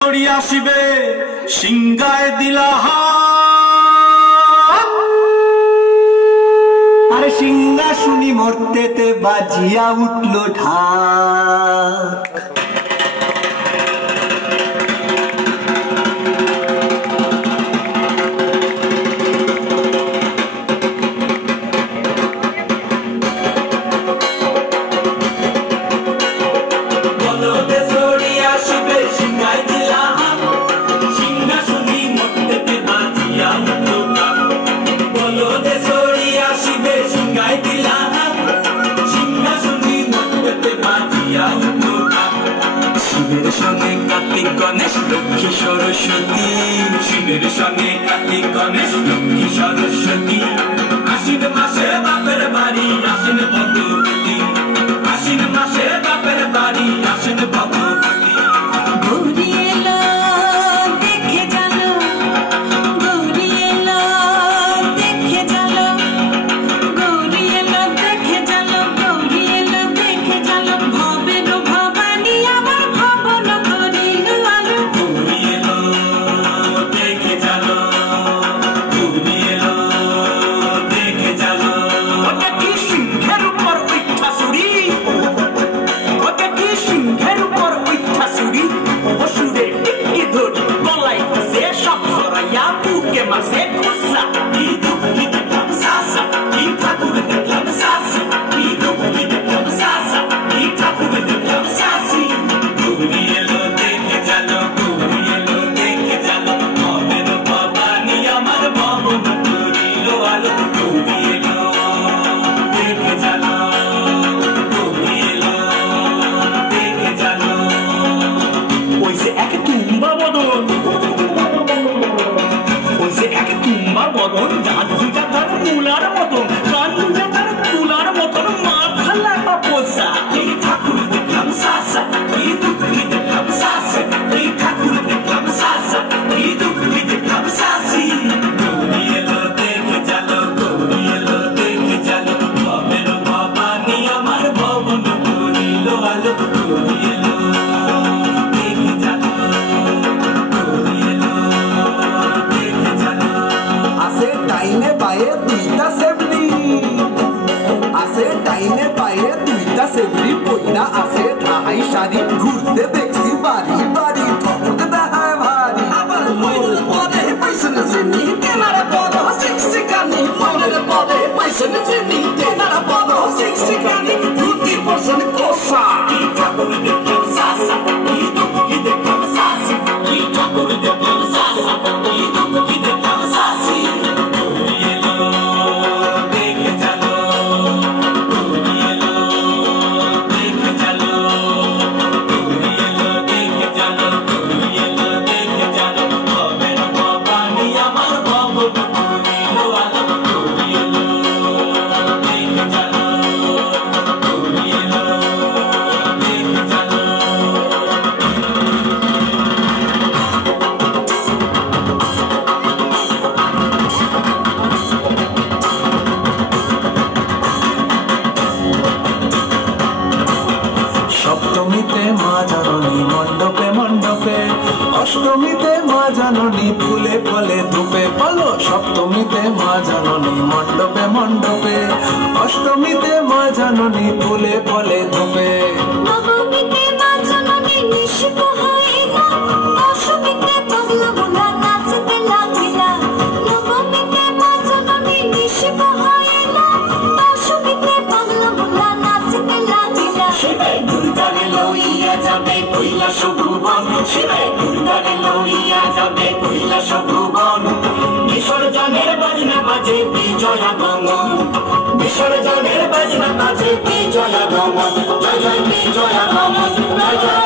আসিবে সিংগায় দিলা আরে সিংহা শুনি মরতেতে বাজিয়া উঠলো ঢাক। শিবের সঙ্গে কার্তিক গণেশ লক্ষ্মী সরস্বতী, শিবের সঙ্গে কার্তিক গণেশ লক্ষ্মী সরস্বতী। আশ্বিন মাসে বাপের বাড়ি আসেন ভগবতী, আশ্বিন মাসে বাপের বাড়ি আসেন ভগবতী। গৌরী এলো দেখে জানো, গৌরী এলো দেখে জানো, গৌরী এলো দেখে জানো, গৌরী এলো দেখে জানো। ভবের ভবানী আমার ভবন করিল আলো। গৌরী এলো দেখে জানো, গৌরী এলো দেখে জানো। ওটা কি সিংহের উপর উঠা-চুরি, ওটা কি সিংহের উপর উঠা-চুরি। অসুরে টিকি ধরি গলায় সে সব সরাইয়া বুকে মাসে খুসা। কি দুঃখী দেখলাম সাসা, কি ঠাকুর দেখলাম সাসি, কি দুঃখী দেখলাম সাসা, কি ঠাকুর দেখলাম সাসি। গৌরী এলো দেখে জানো, গৌরী এলো দেখে জানো। ভবের ভবানী আমার ভবন করিল আলো। গৌরী এলো দেখে জানো, গৌরী এলো দেখে জানো। ওই যে এক তুম্বা বদন, ওই যে এক তুম্বা বদন, জাদুটা তার মূলার মতন, কানুটা তার তুলার মতন, মাথা লাগা পোষা। এই ঠাকুর দেখলাম সাসা, এই দুঃখী দেখলাম সাসা, এই ঠাকুর দেখলাম সাসা, এই দুঃখী দেখলাম সাসি। গৌরী এলো দেখে জানো, গৌরী এলো দেখে জানো। ভবের ভবানী আমার ভবন করিল আলো। গৌরী এলো দেখে জানো, গৌরী এলো দেখে জানো। আসে ডাইনে পায়ে দুইটা সেবলি, আসে ডাইনে পায়ে দুইটা সেবলি, পয়লা আসে ঢাই শাড়ি, ঘুরতে দেখছি বাড়ি বাড়ি, ঠক দেখায় ভারী। আবার ময়ূর পরে পয়সনে চিনি, কেনারা পদ শিক্ষিকানি, ময়ূর পরে পয়সনে চিনি, কেনারা পদ শিক্ষিকানি, ঘুরতি পছন্দ কোসা। এই ঠাকুর দেখলাম সাসা, এই দুঃখী দেখলাম সাসি, এই ঠাকুর দেখলাম সাসা, এই দুঃখী দেখলাম সাসি। গৌরী এলো দেখে জানো, গৌরী এলো দেখে জানো, গৌরী এলো দেখে জানো, গৌরী এলো দেখে জানো। ভবের ভবানী আমার ভবন করিল আলো। গৌরী এলো দেখে জানো, গৌরী এলো দেখে জানো। সপ্তমীতে মা জাননী মণ্ডপে মণ্ডপে, অষ্টমীতে মা জাননী ফুলে ফলে ধূপে। বলো সপ্তমীতে মা জাননী মণ্ডপে মণ্ডপে, অষ্টমীতে মা জাননী ফুলে ফলে ধূপে। নবমীতে মা জননী নিশি পোহাইলা, দশমীতে পাগলা বোনা নাচতে লাগিলা। নবমীতে মা জননী নিশি পোহাইলা, দশমীতে পাগলা বোনা নাচতে লাগিলা। শিবে দুর্গারে লইয়া যাবে কৈলাস ভুবন, শিবে দুর্গারে লইয়া যাবে কৈলাস ভুবন। বিসর্জনের বাজনা বাজে বিজয়া গমন, বিসর্জনের বাজনা বাজে বিজয়া গমন। জয় জয় বিজয়া গমন, জয় জয়